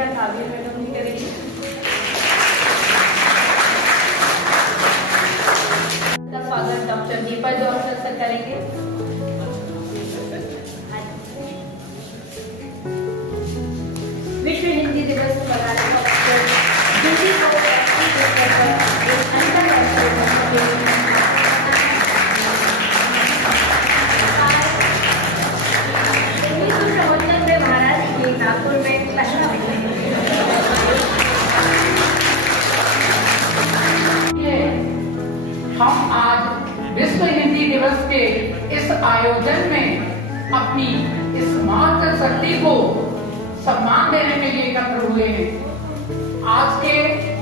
करेगा, काबिल मैडम भी करेगी। स्वागत डॉक्टर दीपा जौहर सर करेंगे। विश्व हिंदी दिवस को मनाने का मकसद हिंदी को हम आज विश्व हिंदी दिवस के इस आयोजन में अपनी इस मातृशक्ति को सम्मान देने के लिए एकत्र हुए हैं। आज के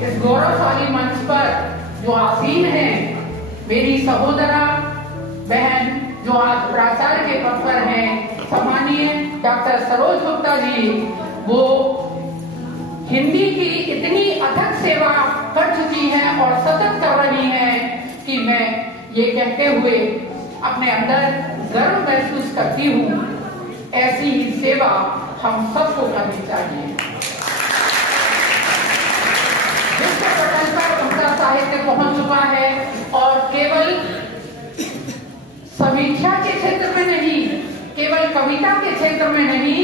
इस गौरवशाली मंच पर जो आसीन हैं, मेरी सहोदरा बहन जो आज प्राचार्य के पद पर हैं, सम्मानीय डॉक्टर सरोज गुप्ता जी, वो हिंदी की इतनी अथक सेवा कर चुकी हैं और सतत कर रही हैं कि मैं ये कहते हुए अपने अंदर गर्व महसूस करती हूँ। ऐसी ही सेवा हम सबको करनी चाहिए। विश्व पटल पर उनका साहित्य पहुंच चुका है और केवल समीक्षा के क्षेत्र में नहीं, केवल कविता के क्षेत्र में नहीं,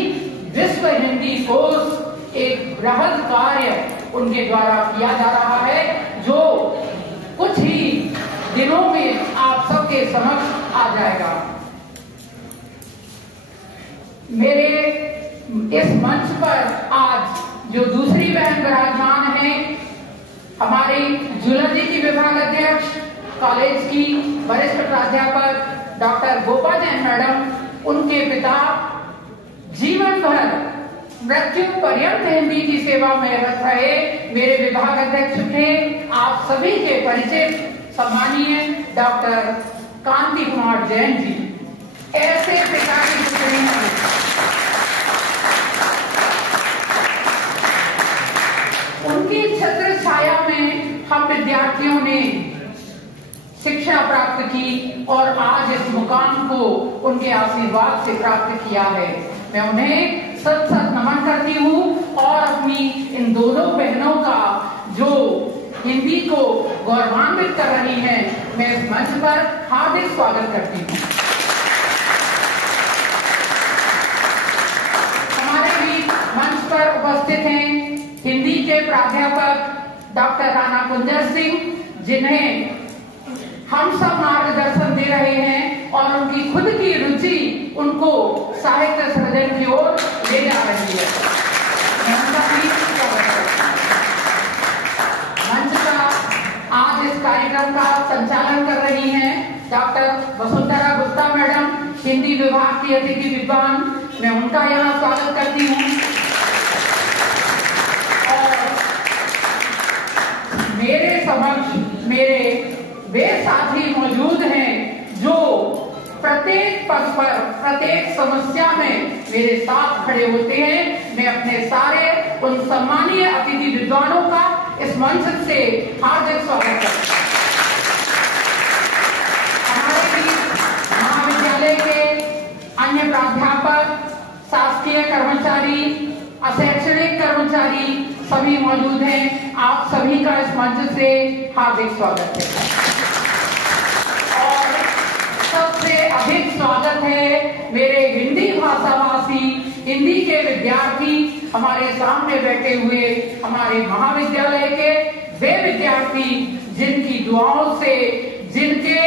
विश्व हिंदी कोश एक बृहद कार्य उनके द्वारा किया जा रहा है, जो कुछ ही दिनों में आप सबके समक्ष आ जाएगा। मेरे इस मंच पर आज जो दूसरी बहन विराजमान है, हमारी जूलॉजी की विभाग अध्यक्ष, कॉलेज की वरिष्ठ प्राध्यापक डॉक्टर गोपा जैन मैडम, उनके पिता जीवन भर मृत्यु पर्यंत हिंदी की सेवा में रत रहे मेरे विभाग अध्यक्ष थे। आप सभी के परिचित सम्मानीय डॉक्टर कांति कुमार जैन जी। ऐसे पिता की उनकी छत्र छाया में हम विद्यार्थियों ने शिक्षा प्राप्त की और आज इस मुकाम को उनके आशीर्वाद से प्राप्त किया है। मैं उन्हें सत सत नमन करती हूँ और अपनी इन दोनों बहनों का जो हिंदी को गौरवान्वित कर रही हैं, मैं इस मंच पर हार्दिक स्वागत करती हूँ। हमारे भी मंच पर उपस्थित हैं हिंदी के प्राध्यापक डॉक्टर राणा कुंजर सिंह, जिन्हें हम सब मार्गदर्शन दे रहे हैं और उनकी खुद की रुचि उनको साहित्य सृजन की ओर ले जा रही है। मंच का आज इस कार्यक्रम का संचालन कर रही हैं डॉक्टर वसुंधरा गुप्ता मैडम, हिंदी विभाग की अतिथि विद्वान। मैं उनका यहाँ स्वागत करती हूँ। और मेरे समक्ष मेरे वे साथी मौजूद हैं जो प्रत्येक पद पर, प्रत्येक समस्या में मेरे साथ खड़े होते हैं। मैं अपने सारे उन सम्मानीय अतिथि विद्वानों का इस मंच से हार्दिक स्वागत करता हूं। हमारे भी महाविद्यालय के अन्य प्राध्यापक, शासकीय कर्मचारी, अशैक्षणिक कर्मचारी सभी मौजूद हैं। आप सभी का इस मंच से हार्दिक स्वागत है। सबसे अधिक स्वागत है मेरे हिंदी भाषाभाषी, हिंदी के विद्यार्थी, हमारे सामने बैठे हुए हमारे महाविद्यालय के वे विद्यार्थी जिनकी दुआओं से, जिनके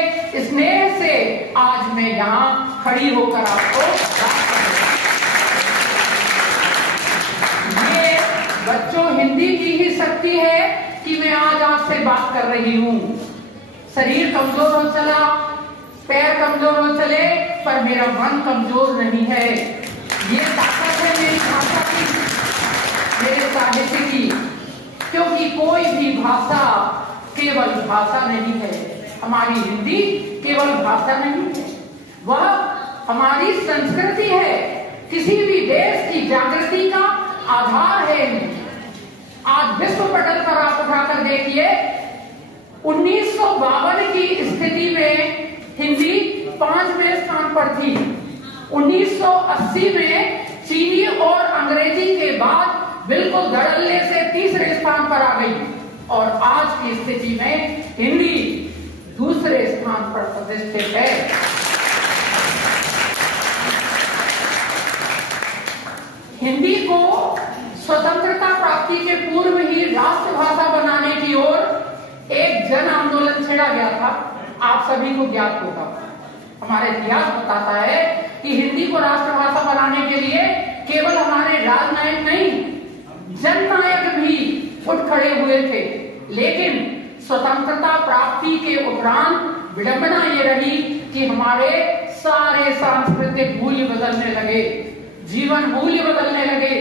स्नेह से आज मैं यहाँ खड़ी होकर आपको बात कर रही हूँ। ये बच्चों हिंदी की ही शक्ति है कि मैं आज आपसे बात कर रही हूँ। शरीर कमजोर हो चला, पैर कमजोर हो चले, पर मेरा मन कमजोर नहीं है। ये ताकत है मेरी भाषा की, मेरे साहित्य की, क्योंकि कोई भी भाषा केवल भाषा नहीं है। हमारी हिंदी केवल भाषा नहीं है, वह हमारी संस्कृति है, किसी भी देश की जागृति का आधार है। आज विश्व पटल पर आप उठाकर देखिए, 1952 की स्थिति में हिंदी 5वें स्थान पर थी। 1980 में चीनी और अंग्रेजी के बाद बिल्कुल धड़ल्ले से तीसरे स्थान पर आ गई और आज की स्थिति में हिंदी दूसरे स्थान पर प्रतिष्ठित है। हिंदी को स्वतंत्रता प्राप्ति के पूर्व ही राष्ट्रभाषा बनाने की ओर एक जन आंदोलन छेड़ा गया था। आप सभी को ज्ञात होगा, हमारा इतिहास बताता है कि हिंदी को राष्ट्रभाषा बनाने के लिए केवल हमारे राजनायक नहीं, जननायक भी उठ खड़े हुए थे। लेकिन स्वतंत्रता प्राप्ति के उपरांत विडंबना ये रही कि हमारे सारे सांस्कृतिक मूल्य बदलने लगे, जीवन मूल्य बदलने लगे,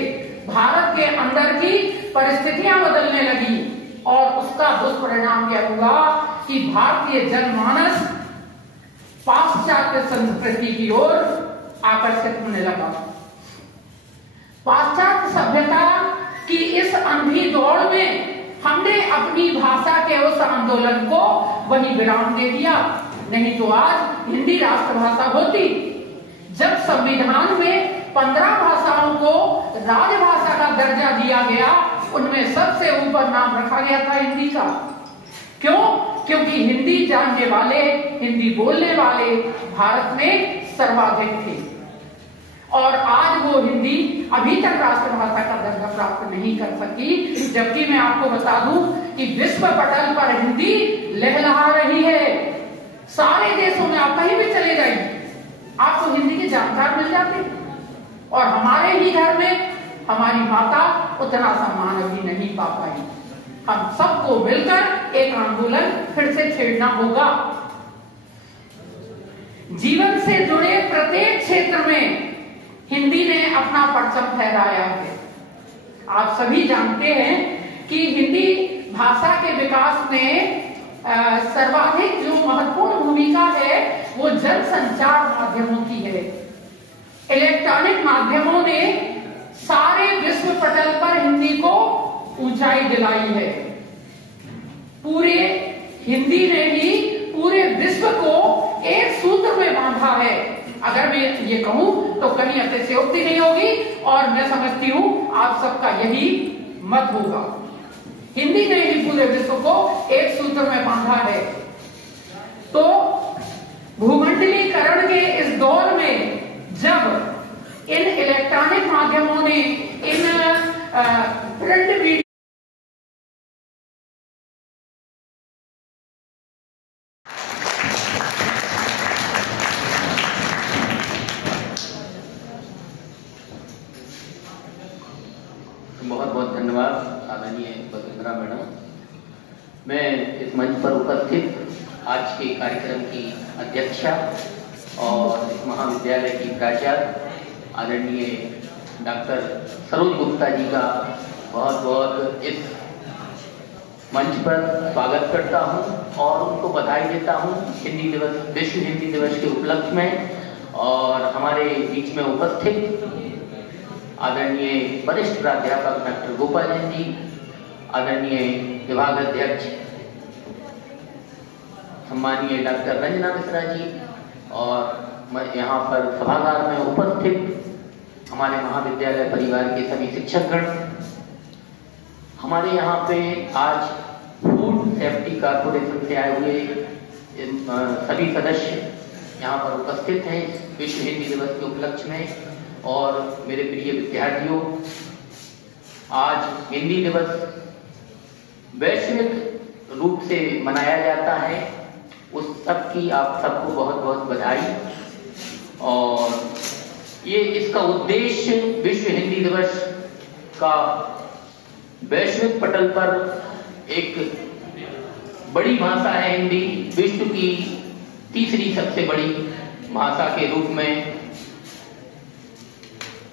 भारत के अंदर की परिस्थितियां बदलने लगी और उसका दुष्परिणाम क्या हुआ कि भारतीय जनमानस पाश्चात्य संस्कृति की ओर आकर्षित होने लगा। पाश्चात्य सभ्यता की इस अंधी दौड़ में हमने अपनी भाषा के उस आंदोलन को वही विराम दे दिया, नहीं तो आज हिंदी राष्ट्रभाषा होती। जब संविधान में 15 भाषाओं को राजभाषा का दर्जा दिया गया, उनमें सबसे ऊपर नाम रखा गया था हिंदी का। क्यों? क्योंकि हिंदी जानने वाले, हिंदी बोलने वाले भारत में सर्वाधिक थे और आज वो हिंदी अभी तक राष्ट्रभाषा का दर्जा प्राप्त नहीं कर सकी। जबकि मैं आपको बता दूं कि विश्व पटल पर हिंदी लहलहा रही है। सारे देशों में आप कहीं भी चले जाइए, आपको हिंदी के जानकार मिल जाते और हमारे ही घर में हमारी माता उतना सम्मान अभी नहीं पा पाई। हम सबको मिलकर एक आंदोलन फिर से छेड़ना होगा। जीवन से जुड़े प्रत्येक क्षेत्र में हिंदी ने अपना परचम फहराया है। आप सभी जानते हैं कि हिंदी भाषा के विकास में सर्वाधिक जो महत्वपूर्ण भूमिका है वो जनसंचार माध्यमों की है। इलेक्ट्रॉनिक माध्यमों ने सारे विश्व पटल पर हिंदी को ऊंचाई दिलाई है। पूरे हिंदी ने ही पूरे विश्व को एक सूत्र में बांधा है। अगर मैं ये कहूं तो कहीं अतिशयोक्ति नहीं होगी और मैं समझती हूं आप सबका यही मत होगा। हिंदी ने ही पूरे विश्व को एक सूत्र में बांधा है। तो भूमंडलीकरण के इस दौर में जब इन इलेक्ट्रॉनिक माध्यमों ने, इन प्रिंट मीडिया बहुत बहुत धन्यवाद आदरणीय बसुंधरा मैडम। मैं इस मंच पर उपस्थित आज के कार्यक्रम की अध्यक्षा और इस महाविद्यालय की प्राचार्य आदरणीय डॉक्टर सरोज गुप्ता जी का बहुत बहुत इस मंच पर स्वागत करता हूं और उनको बधाई देता हूं हिंदी दिवस, विश्व हिंदी दिवस के उपलक्ष्य में। और हमारे बीच में उपस्थित आदरणीय वरिष्ठ प्राध्यापक डॉक्टर गोपाल जी, आदरणीय विभाग अध्यक्ष सम्मानीय डॉक्टर रंजना मिश्रा जी और यहाँ पर सभागार में उपस्थित हमारे महाविद्यालय परिवार के सभी शिक्षकगण। हमारे यहाँ पे आज फूड सेफ्टी कॉर्पोरेशन से आए हुए सभी सदस्य यहाँ पर उपस्थित हैं विश्व हिंदी दिवस के उपलक्ष्य में। और मेरे प्रिय विद्यार्थियों, आज हिंदी दिवस वैश्विक रूप से मनाया जाता है, उस सब की आप सबको बहुत बहुत बधाई। और ये इसका उद्देश्य विश्व हिंदी दिवस का वैश्विक पटल पर एक बड़ी भाषा है हिंदी, विश्व की तीसरी सबसे बड़ी भाषा के रूप में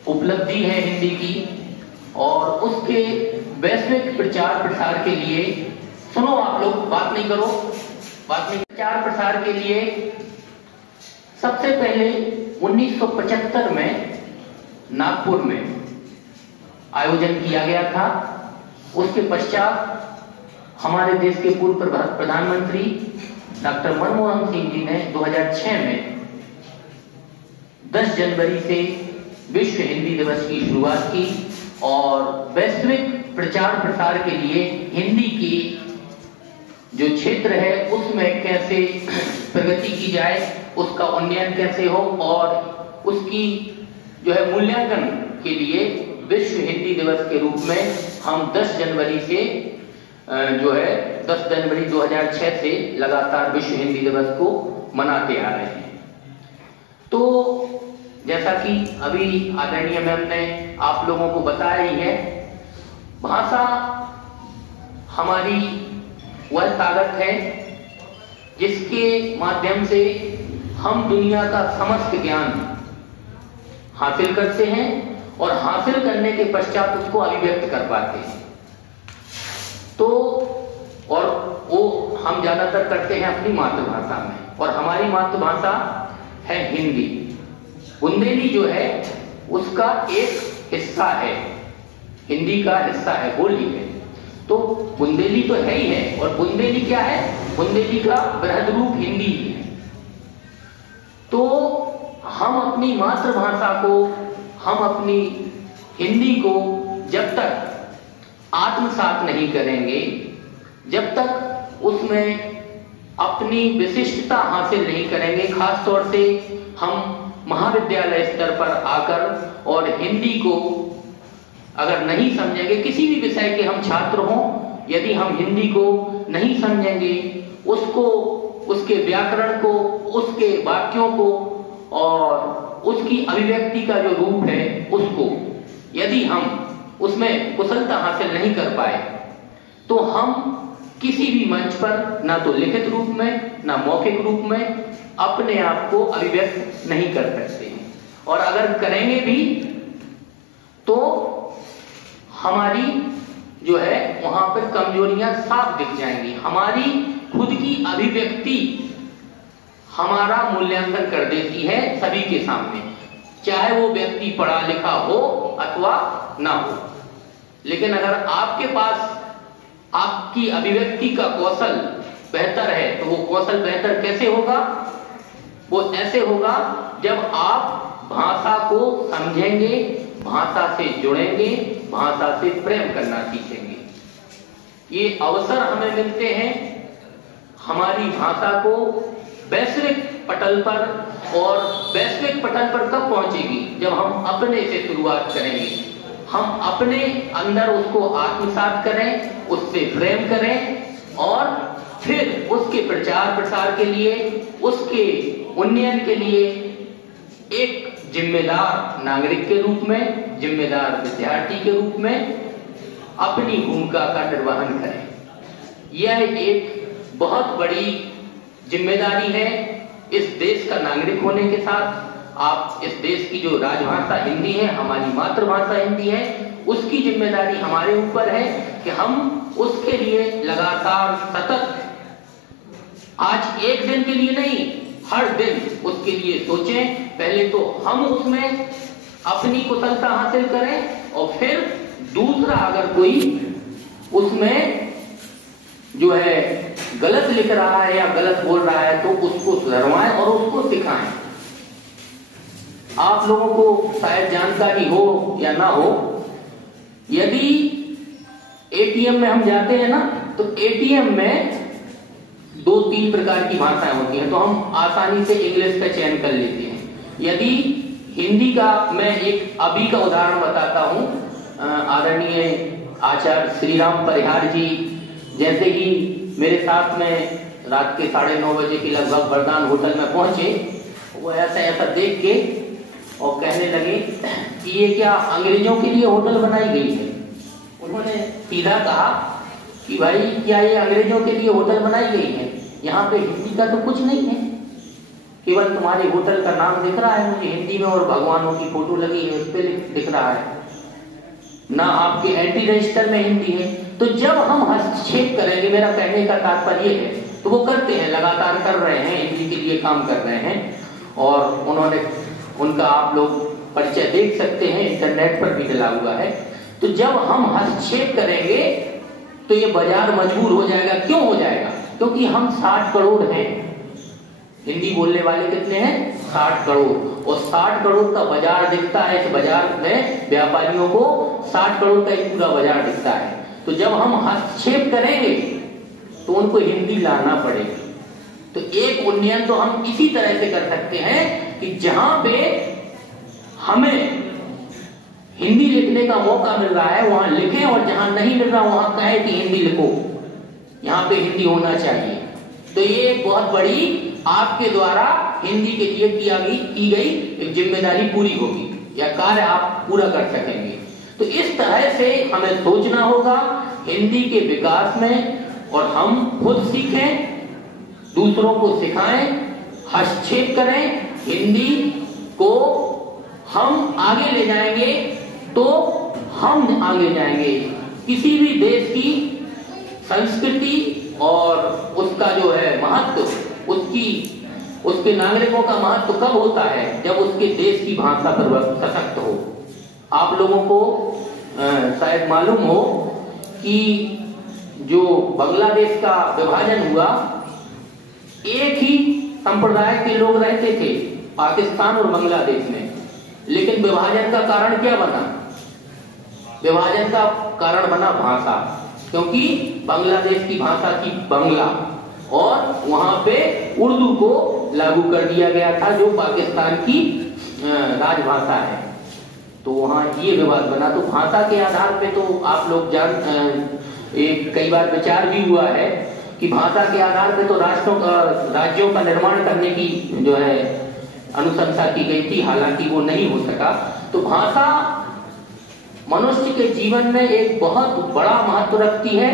उपलब्धि है हिंदी की। और उसके वैश्विक प्रचार प्रसार के लिए, सुनो आप लोग, बात नहीं करो, बात नहीं, प्रचार प्रसार के लिए सबसे पहले 1975 में नागपुर में आयोजन किया गया था। उसके पश्चात हमारे देश के पूर्व प्रधानमंत्री डॉक्टर मनमोहन सिंह जी ने 2006 में 10 जनवरी से विश्व हिंदी दिवस की शुरुआत की और वैश्विक प्रचार प्रसार के लिए हिंदी की जो क्षेत्र है उसमें कैसे प्रगति की जाए, उसका उन्नयन कैसे हो और उसकी जो है मूल्यांकन के लिए विश्व हिंदी दिवस के रूप में हम 10 जनवरी से जो है 10 जनवरी 2006 से लगातार विश्व हिंदी दिवस को मनाते आ रहे हैं। तो जैसा कि अभी आदरणीय मैम ने आप लोगों को बताया ही है, भाषा हमारी वह ताकत है जिसके माध्यम से हम दुनिया का समस्त ज्ञान हासिल करते हैं और हासिल करने के पश्चात उसको अभिव्यक्त कर पाते हैं। तो और वो हम ज्यादातर करते हैं अपनी मातृभाषा में, और हमारी मातृभाषा है हिंदी। बुंदेली जो है उसका एक हिस्सा है, हिंदी का हिस्सा है, बोली है। तो बुंदेली तो है ही है, और बुंदेली क्या है? बुंदेली का बृहद रूप हिंदी है। तो हम अपनी मातृभाषा को, हम अपनी हिंदी को जब तक आत्मसात नहीं करेंगे, जब तक उसमें अपनी विशिष्टता हासिल नहीं करेंगे, खास तौर से हम महाविद्यालय स्तर पर आकर और हिंदी को अगर नहीं समझेंगे, किसी भी विषय के हम छात्र हों, यदि हम हिंदी को नहीं समझेंगे, उसको, उसके व्याकरण को, उसके वाक्यों को और उसकी अभिव्यक्ति का जो रूप है उसको यदि हम उसमें कुशलता हासिल नहीं कर पाए, तो हम किसी भी मंच पर ना तो लिखित रूप में ना मौखिक रूप में अपने आप को अभिव्यक्त नहीं कर सकते हैं। और अगर करेंगे भी तो हमारी जो है वहां पर कमजोरियां साफ दिख जाएंगी। हमारी खुद की अभिव्यक्ति हमारा मूल्यांकन कर देती है सभी के सामने, चाहे वो व्यक्ति पढ़ा लिखा हो अथवा ना हो। लेकिन अगर आपके पास आपकी अभिव्यक्ति का कौशल बेहतर है, तो वो कौशल बेहतर कैसे होगा? वो ऐसे होगा जब आप भाषा को समझेंगे, भाषा से जुड़ेंगे, भाषा से प्रेम करना सीखेंगे। ये अवसर हमें मिलते हैं हमारी भाषा को वैश्विक पटल पर, और वैश्विक पटल पर कब पहुंचेगी? जब हम अपने से शुरुआत करेंगे, हम अपने अंदर उसको आत्मसात करें, उससे प्रेम करें और फिर उसके प्रचार प्रसार के लिए, उसके उन्नयन के लिए एक जिम्मेदार नागरिक के रूप में, जिम्मेदार विद्यार्थी के रूप में अपनी भूमिका का निर्वहन करें। यह एक बहुत बड़ी जिम्मेदारी है इस देश का नागरिक होने के साथ। आप इस देश की जो राजभाषा हिंदी है, हमारी मातृभाषा हिंदी है, उसकी जिम्मेदारी हमारे ऊपर है कि हम उसके लिए लगातार सतत, आज एक दिन के लिए नहीं, हर दिन उसके लिए सोचें। पहले तो हम उसमें अपनी कुशलता हासिल करें और फिर दूसरा अगर कोई उसमें जो है गलत लिख रहा है या गलत बोल रहा है तो उसको सुधरवाएं और उसको सिखाएं। आप लोगों को शायद जानकारी हो या ना हो, यदि एटीएम में हम जाते हैं ना, तो एटीएम में 2-3 प्रकार की भाषाएं होती हैं, तो हम आसानी से इंग्लिश का चयन कर लेते हैं। यदि हिंदी का मैं एक अभी का उदाहरण बताता हूं, आदरणीय आचार्य श्री राम परिहार जी जैसे ही मेरे साथ में रात के 9:30 बजे के लगभग वरदान होटल में पहुंचे, वो ऐसा देख के और कहने लगे कि ये क्या अंग्रेजों के लिए होटल बनाई गई है? उन्होंने सीधा कहा कि भाई क्या ये अंग्रेजों के लिए होटल बनाई गई है? यहाँ पे हिंदी का तो कुछ नहीं है, केवल तुम्हारे होटल का नाम दिख रहा है मुझे हिंदी में और भगवानों की फोटो लगी है उस पर दिख रहा है, ना आपके एंटी रजिस्टर में हिंदी है। तो जब हम हस्तक्षेप करेंगे, मेरा कहने का तात्पर्य है, तो वो करते हैं, लगातार कर रहे हैं, हिंदी के लिए काम कर रहे हैं, और उन्होंने उनका आप लोग परिचय देख सकते हैं, इंटरनेट पर भी डला हुआ है। तो जब हम हस्तक्षेप करेंगे तो ये बाजार मजबूर हो जाएगा। क्यों हो जाएगा? क्योंकि हम 60 करोड़ हैं, हिंदी बोलने वाले कितने हैं? 60 करोड़, और 60 करोड़ का बाजार दिखता है। इस बाजार में व्यापारियों को 60 करोड़ का एक पूरा बाजार दिखता है। तो जब हम हस्तक्षेप करेंगे तो उनको हिंदी लाना पड़ेगी। तो एक उन्नयन तो हम इसी तरह से कर सकते हैं कि जहां पे हमें हिंदी लिखने का मौका मिल रहा है वहां लिखें, और जहां नहीं मिल रहा वहां कहें कि हिंदी लिखो, यहां पे हिंदी होना चाहिए। तो ये एक बहुत बड़ी आपके द्वारा हिंदी के लिए की गई एक जिम्मेदारी पूरी होगी, या कार्य आप पूरा कर सकेंगे। तो इस तरह से हमें सोचना होगा हिंदी के विकास में, और हम खुद सीखें, दूसरों को सिखाएं, हस्तक्षेप करें। हिंदी को हम आगे ले जाएंगे तो हम आगे जाएंगे। किसी भी देश की संस्कृति और उसका जो है महत्व, उसके नागरिकों का महत्व कब होता है? जब उसके देश की भाषा पर सशक्त हो। आप लोगों को शायद मालूम हो कि जो बांग्लादेश का विभाजन हुआ, एक ही संप्रदाय के लोग रहते थे पाकिस्तान और बांग्लादेश में, लेकिन विभाजन का कारण क्या बना? विभाजन का कारण बना भाषा, क्योंकि बांग्लादेश की भाषा थी बांग्ला, और वहां पे उर्दू को लागू कर दिया गया था जो पाकिस्तान की राजभाषा है। तो वहां ये विवाद बना। तो भाषा के आधार पे तो आप लोग कई बार विचार भी हुआ है कि भाषा के आधार पे तो राज्यों का निर्माण करने की जो है अनुशंसा की गई थी, हालांकि वो नहीं हो सका। तो भाषा मनुष्य के जीवन में एक बहुत बड़ा महत्व रखती है,